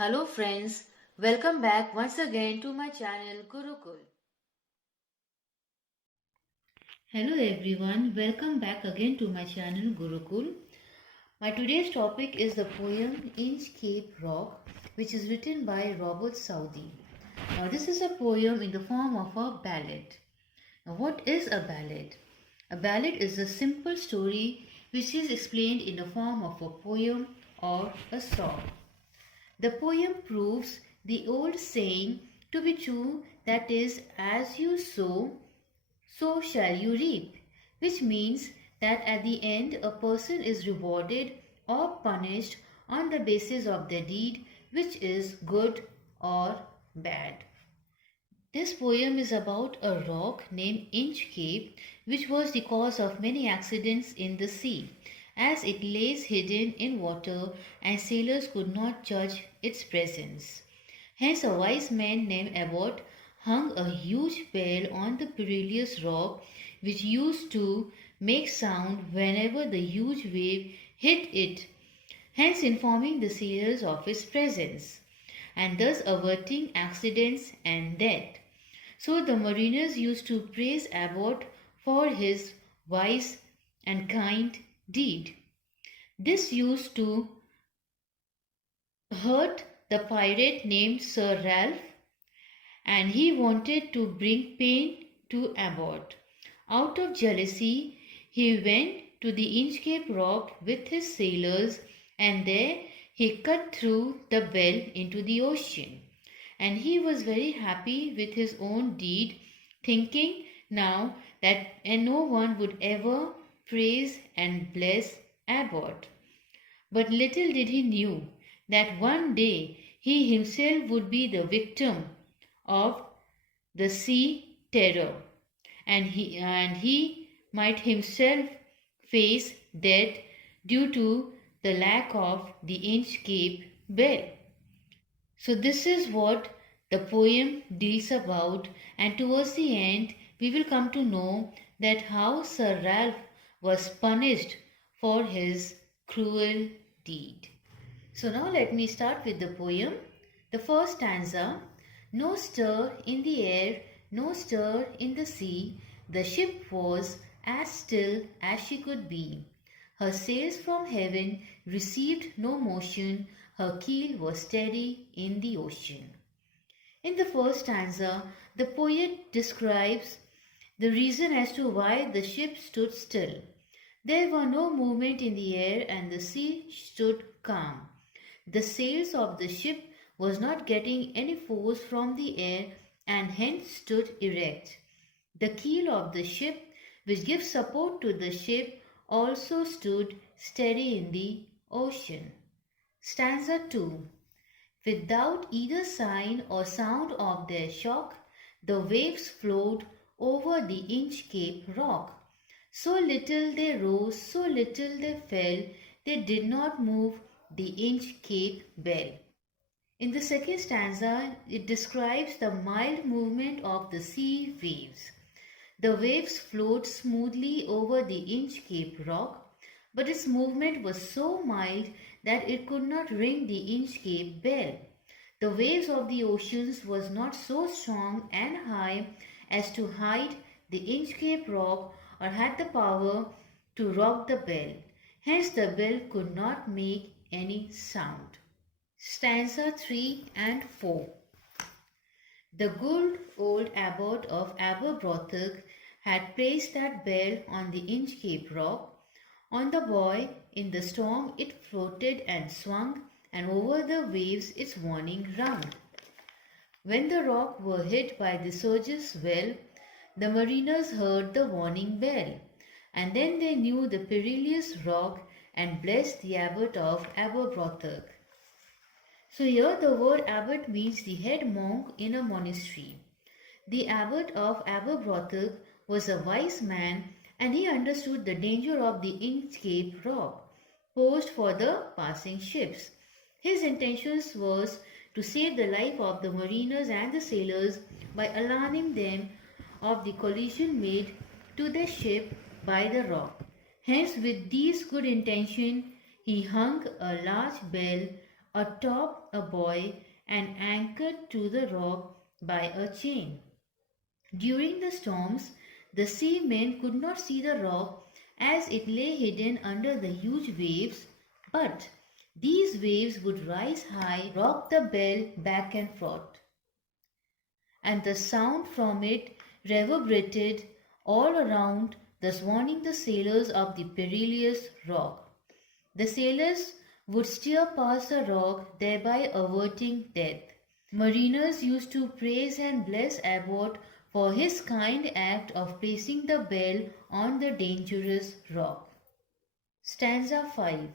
Hello friends, welcome back once again to my channel GuruKul. Hello everyone, welcome back again to my channel GuruKul. My today's topic is the poem Inchcape Rock, which is written by Robert Southey. Now this is a poem in the form of a ballad. Now what is a ballad? A ballad is a simple story which is explained in the form of a poem or a song. The poem proves the old saying to be true, that is, as you sow, so shall you reap, which means that at the end a person is rewarded or punished on the basis of their deed, which is good or bad. This poem is about a rock named Inchcape, which was the cause of many accidents in the sea, as it lays hidden in water and sailors could not judge its presence. Hence a wise man named Abbot hung a huge bell on the perilous rock, which used to make sound whenever the huge wave hit it, hence informing the sailors of its presence, and thus averting accidents and death. So the mariners used to praise Abbot for his wise and kind deed. This used to hurt the pirate named Sir Ralph, and he wanted to bring pain to Abbot. Out of jealousy, he went to the Inchcape Rock with his sailors, and there he cut through the bell into the ocean. And he was very happy with his own deed, thinking now that no one would ever praise and bless Abbot. But little did he knew that one day he himself would be the victim of the sea terror, and he might himself face death due to the lack of the Inchcape bell. So this is what the poem deals about, and towards the end we will come to know that how Sir Ralph was punished for his cruel deed. So now let me start with the poem. The first stanza: no stir in the air, no stir in the sea, the ship was as still as she could be. Her sails from heaven received no motion, her keel was steady in the ocean. In the first stanza, the poet describes the reason as to why the ship stood still. There were no movement in the air and the sea stood calm. The sails of the ship was not getting any force from the air and hence stood erect. The keel of the ship, which gives support to the ship, also stood steady in the ocean. Stanza 2. Without either sign or sound of their shock, the waves flowed over the Inchcape rock. So little they rose, so little they fell, they did not move the Inchcape bell. In the second stanza, it describes the mild movement of the sea waves. The waves flowed smoothly over the Inchcape rock, but its movement was so mild that it could not ring the Inchcape bell. The waves of the oceans was not so strong and high as to hide the Inchcape rock or had the power to rock the bell. Hence the bell could not make any sound. Stanza 3 and 4. The good old abbot of Aberbrothock had placed that bell on the Inchcape rock. On the buoy in the storm it floated and swung, and over the waves its warning rung. When the rock were hit by the surges well, the mariners heard the warning bell, and then they knew the perilous rock and blessed the abbot of Aberbrothock. So here the word abbot means the head monk in a monastery. The abbot of Aberbrothock was a wise man, and he understood the danger of the Inchcape rock posed for the passing ships. His intentions was to save the life of the mariners and the sailors by alarming them of the collision made to their ship by the rock. Hence with these good intentions he hung a large bell atop a buoy and anchored to the rock by a chain. During the storms, the seamen could not see the rock as it lay hidden under the huge waves, but these waves would rise high, rock the bell back and forth, and the sound from it reverberated all around, thus warning the sailors of the perilous rock. The sailors would steer past the rock, thereby averting death. Mariners used to praise and bless Abbot for his kind act of placing the bell on the dangerous rock. Stanza 5.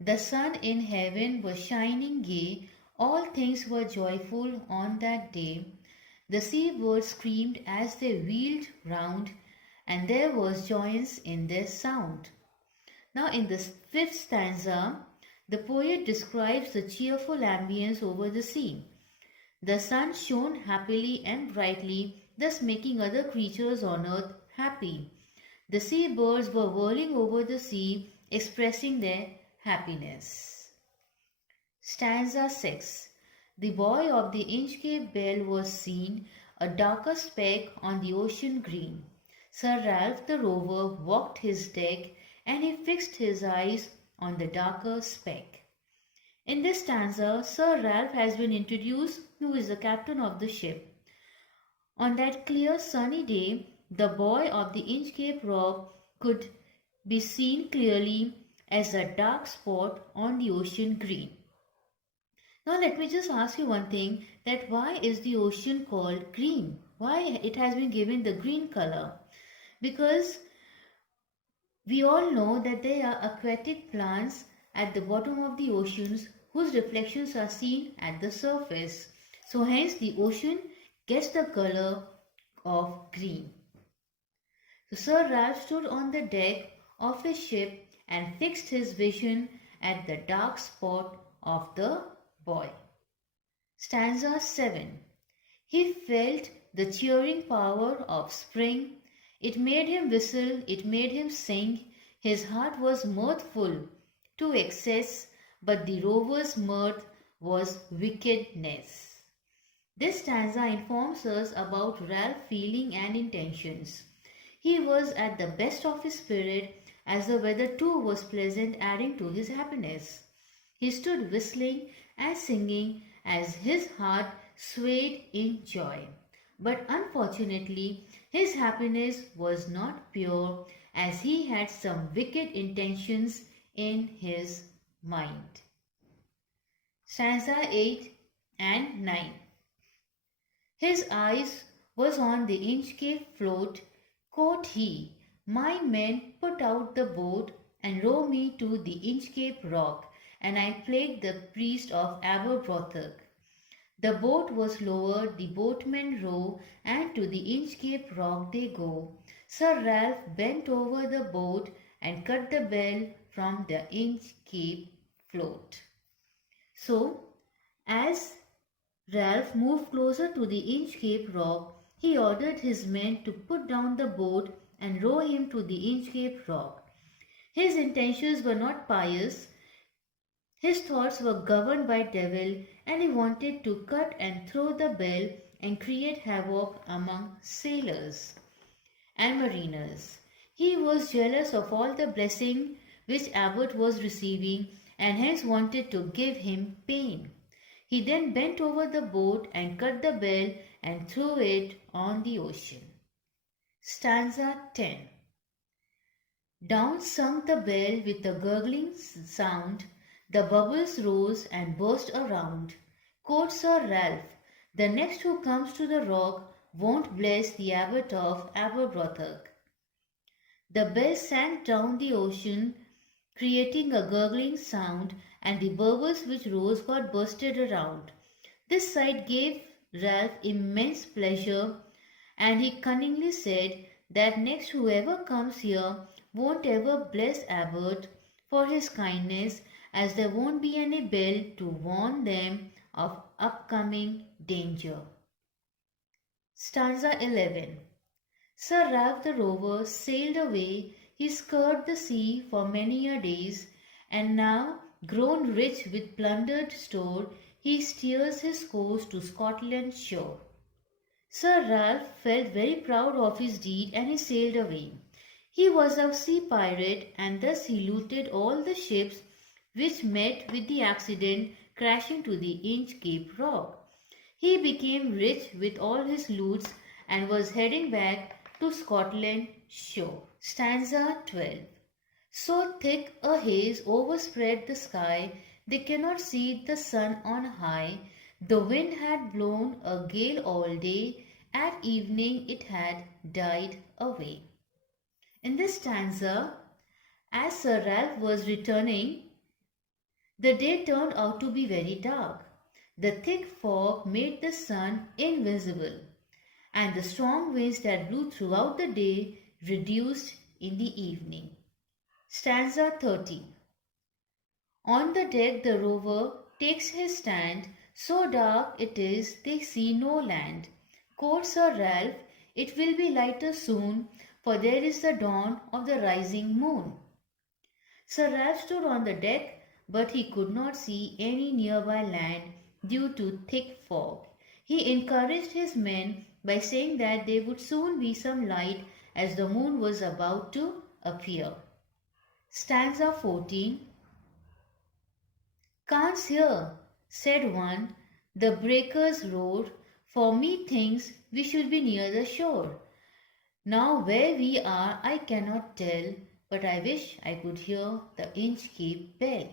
The sun in heaven was shining gay, all things were joyful on that day. The seabirds screamed as they wheeled round, and there was joyance in their sound. Now in the fifth stanza, the poet describes the cheerful ambience over the sea. The sun shone happily and brightly, thus making other creatures on earth happy. The seabirds were whirling over the sea, expressing their happiness. Stanza 6. The buoy of the Inchcape bell was seen, a darker speck on the ocean green. Sir Ralph the rover walked his deck, and he fixed his eyes on the darker speck. In this stanza, Sir Ralph has been introduced, who is the captain of the ship. On that clear sunny day, the buoy of the Inchcape rock could be seen clearly as a dark spot on the ocean green. Now let me just ask you one thing, that why is the ocean called green? Why it has been given the green color? Because we all know that there are aquatic plants at the bottom of the oceans whose reflections are seen at the surface. So hence the ocean gets the color of green. So Sir Ralph stood on the deck of his ship and fixed his vision at the dark spot of the buoy. Stanza 7. He felt the cheering power of spring. It made him whistle, it made him sing. His heart was mirthful to excess, but the rover's mirth was wickedness. This stanza informs us about Ralph's feeling and intentions. He was at the best of his spirit, as the weather too was pleasant, adding to his happiness. He stood whistling and singing as his heart swayed in joy. But unfortunately, his happiness was not pure, as he had some wicked intentions in his mind. Stanza 8 and 9. His eyes was on the Inchcape float. Quoth he, my men, put out the boat and row me to the Inchcape rock, and I plagued the priest of Aberbrothock. The boat was lowered, the boatmen row, and to the Inchcape rock they go. Sir Ralph bent over the boat and cut the bell from the Inchcape float. So, as Ralph moved closer to the Inchcape rock, he ordered his men to put down the boat and row him to the Inchcape rock. His intentions were not pious. His thoughts were governed by devil, and he wanted to cut and throw the bell and create havoc among sailors and mariners. He was jealous of all the blessing which Abbot was receiving, and hence wanted to give him pain. He then bent over the boat and cut the bell and threw it on the ocean. Stanza 10. Down sunk the bell with a gurgling sound. The bubbles rose and burst around. Quoth Sir Ralph, the next who comes to the rock won't bless the Abbot of Aberbrothock. The bell sank down the ocean, creating a gurgling sound, and the bubbles which rose got bursted around. This sight gave Ralph immense pleasure, and he cunningly said that next whoever comes here won't ever bless Abbot for his kindness, as there won't be any bell to warn them of upcoming danger. Stanza 11. Sir Ralph the rover sailed away. He scoured the sea for many a days, and now grown rich with plundered store, he steers his course to Scotland's shore. Sir Ralph felt very proud of his deed and he sailed away. He was a sea pirate and thus he looted all the ships which met with the accident crashing to the Inchcape rock. He became rich with all his loots and was heading back to Scotland shore. Stanza 12. So thick a haze overspread the sky, they cannot see the sun on high. The wind had blown a gale all day, at evening it had died away. In this stanza, as Sir Ralph was returning, the day turned out to be very dark. The thick fog made the sun invisible, and the strong winds that blew throughout the day reduced in the evening. Stanza 30. On the deck the rover takes his stand, so dark it is they see no land. Quoth Sir Ralph, it will be lighter soon, for there is the dawn of the rising moon. Sir Ralph stood on the deck, but he could not see any nearby land due to thick fog. He encouraged his men by saying that there would soon be some light as the moon was about to appear. Stanza 14. Can't hear, said one, the breakers roar, for methinks we should be near the shore. Now where we are I cannot tell, but I wish I could hear the Inchcape bell.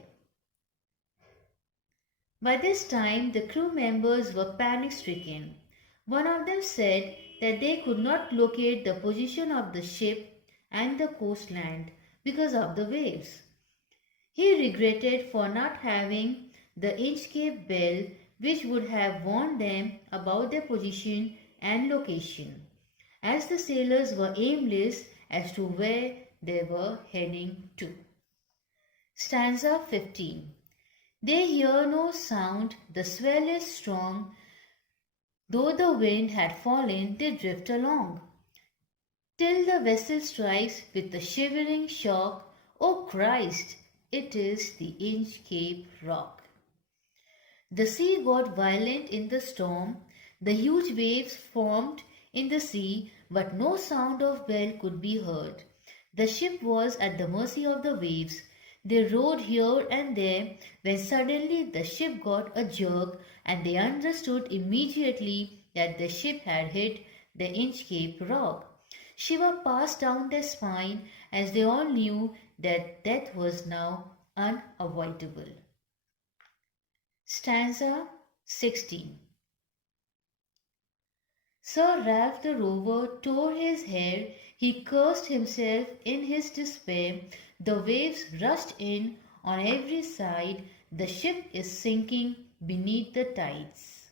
By this time the crew members were panic-stricken. One of them said that they could not locate the position of the ship and the coastland because of the waves. He regretted for not having the Inchcape bell, which would have warned them about their position and location, as the sailors were aimless as to where they were heading to. Stanza 15. They hear no sound, the swell is strong, though the wind had fallen, they drift along, till the vessel strikes with a shivering shock. O Christ, it is the Inchcape rock. The sea got violent in the storm, the huge waves formed in the sea, but no sound of bell could be heard. The ship was at the mercy of the waves. They rode here and there, when suddenly the ship got a jerk, and they understood immediately that the ship had hit the Inchcape rock. Shiver passed down their spine, as they all knew that death was now unavoidable. Stanza 16. Sir Ralph the rover tore his hair, he cursed himself in his despair. The waves rushed in on every side, the ship is sinking beneath the tides.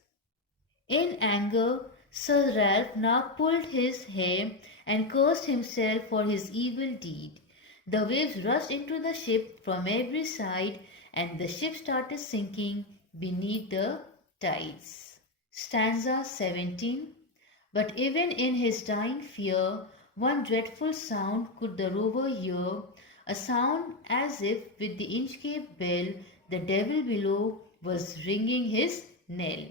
In anger, Sir Ralph now pulled his hair and cursed himself for his evil deed. The waves rushed into the ship from every side, and the ship started sinking beneath the tides. Stanza 17. But even in his dying fear, one dreadful sound could the rover hear, a sound as if with the Inchcape bell the devil below was ringing his knell.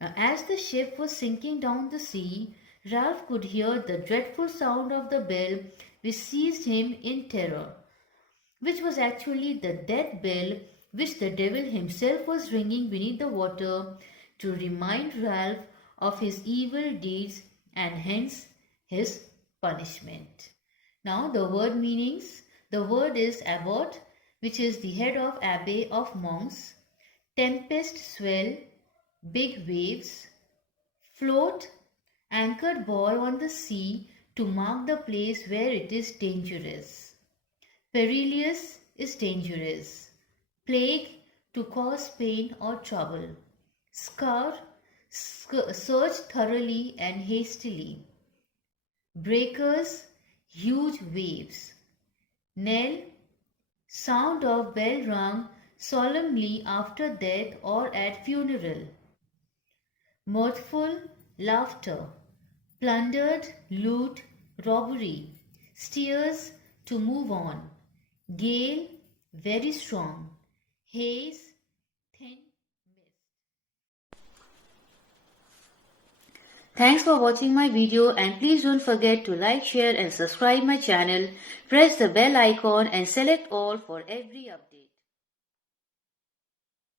Now, as the ship was sinking down the sea, Ralph could hear the dreadful sound of the bell, which seized him in terror, which was actually the death bell which the devil himself was ringing beneath the water to remind Ralph of his evil deeds and hence his punishment. Now the word meanings. The word is abbot, which is the head of abbey of monks. Tempest, swell, big waves. Float, anchored buoy on the sea to mark the place where it is dangerous. Perilous is dangerous. Plague, to cause pain or trouble. Scour, search thoroughly and hastily. Breakers, huge waves. Knell, sound of bell rung solemnly after death or at funeral. Mirthful, laughter. Plundered, loot, robbery. Steers, to move on. Gale, very strong. Haze, thin mist. Thanks for watching my video, and please don't forget to like, share and subscribe my channel. Press the bell icon and select all for every update.